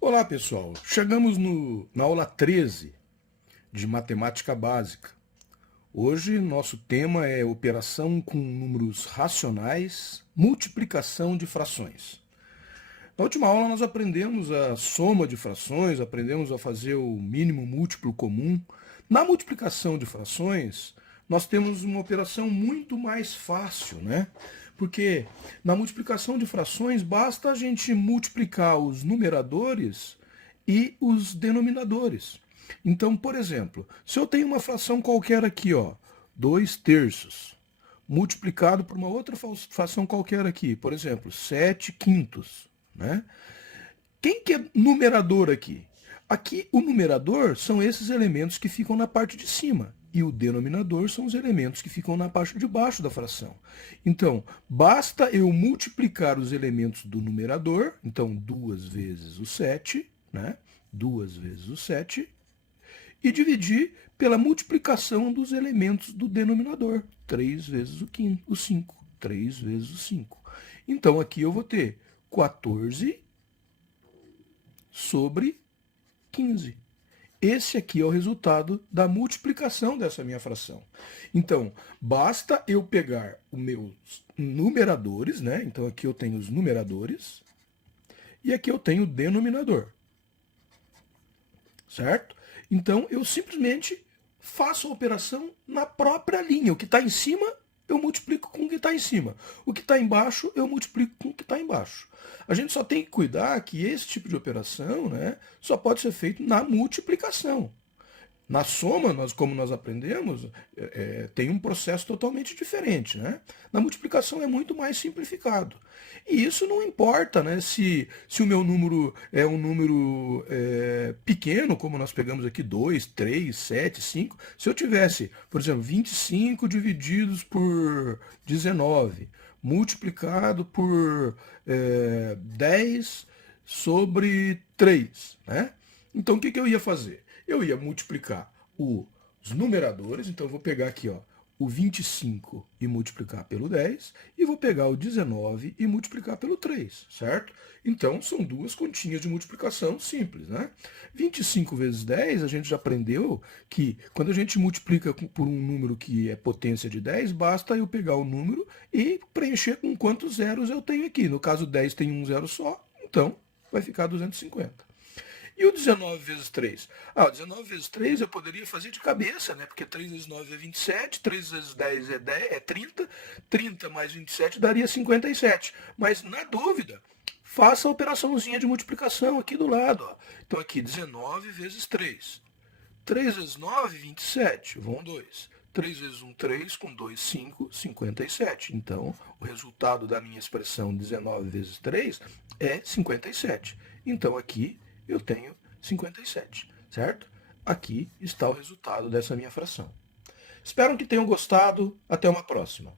Olá, pessoal. Chegamos na aula 13 de Matemática Básica. Hoje, nosso tema é operação com números racionais, multiplicação de frações. Na última aula, nós aprendemos a soma de frações, aprendemos a fazer o mínimo múltiplo comum. Na multiplicação de frações, nós temos uma operação muito mais fácil, né? Porque na multiplicação de frações basta a gente multiplicar os numeradores e os denominadores. Então, por exemplo, se eu tenho uma fração qualquer aqui, ó, 2 terços, multiplicado por uma outra fração qualquer aqui, por exemplo, 7 quintos, né? Quem que é numerador aqui? Aqui o numerador são esses elementos que ficam na parte de cima e o denominador são os elementos que ficam na parte de baixo da fração. Então, basta eu multiplicar os elementos do numerador, então 2 vezes o 7, né? 2 vezes o 7, e dividir pela multiplicação dos elementos do denominador, 3 vezes o 5, 3 vezes o 5. Então, aqui eu vou ter 14 sobre 15. Esse aqui é o resultado da multiplicação dessa minha fração. Então, basta eu pegar os meus numeradores, né? Então, aqui eu tenho os numeradores e aqui eu tenho o denominador, certo? Então, eu simplesmente faço a operação na própria linha. O que está em cima, eu multiplico com o que está em cima. O que está embaixo, eu multiplico com o que está embaixo. A gente só tem que cuidar que esse tipo de operação, né, só pode ser feito na multiplicação. Na soma, como nós aprendemos, tem um processo totalmente diferente, né? Na multiplicação é muito mais simplificado. E isso não importa, né, se o meu número é um número pequeno, como nós pegamos aqui, 2, 3, 7, 5. Se eu tivesse, por exemplo, 25 divididos por 19, multiplicado por 10 sobre 3, né? Então, o que eu ia fazer? Eu ia multiplicar os numeradores, então eu vou pegar aqui, ó, o 25 e multiplicar pelo 10, e vou pegar o 19 e multiplicar pelo 3, certo? Então, são duas continhas de multiplicação simples, né? 25 vezes 10, a gente já aprendeu que quando a gente multiplica por um número que é potência de 10, basta eu pegar o número e preencher com quantos zeros eu tenho aqui. No caso, 10 tem um zero só, então vai ficar 250. E o 19 vezes 3? O 19 vezes 3 eu poderia fazer de cabeça, né? Porque 3 vezes 9 é 27, 3 vezes 10 é 10, é 30, 30 mais 27 daria 57. Mas, na dúvida, faça a operaçãozinha de multiplicação aqui do lado. Ó. Então, aqui, 19 vezes 3. 3 vezes 9, 27, vão 2. 3 vezes 1, 3, com 2, 5, 57. Então, o resultado da minha expressão 19 vezes 3 é 57. Então, aqui eu tenho 57, certo? Aqui está o resultado dessa minha fração. Espero que tenham gostado. Até uma próxima.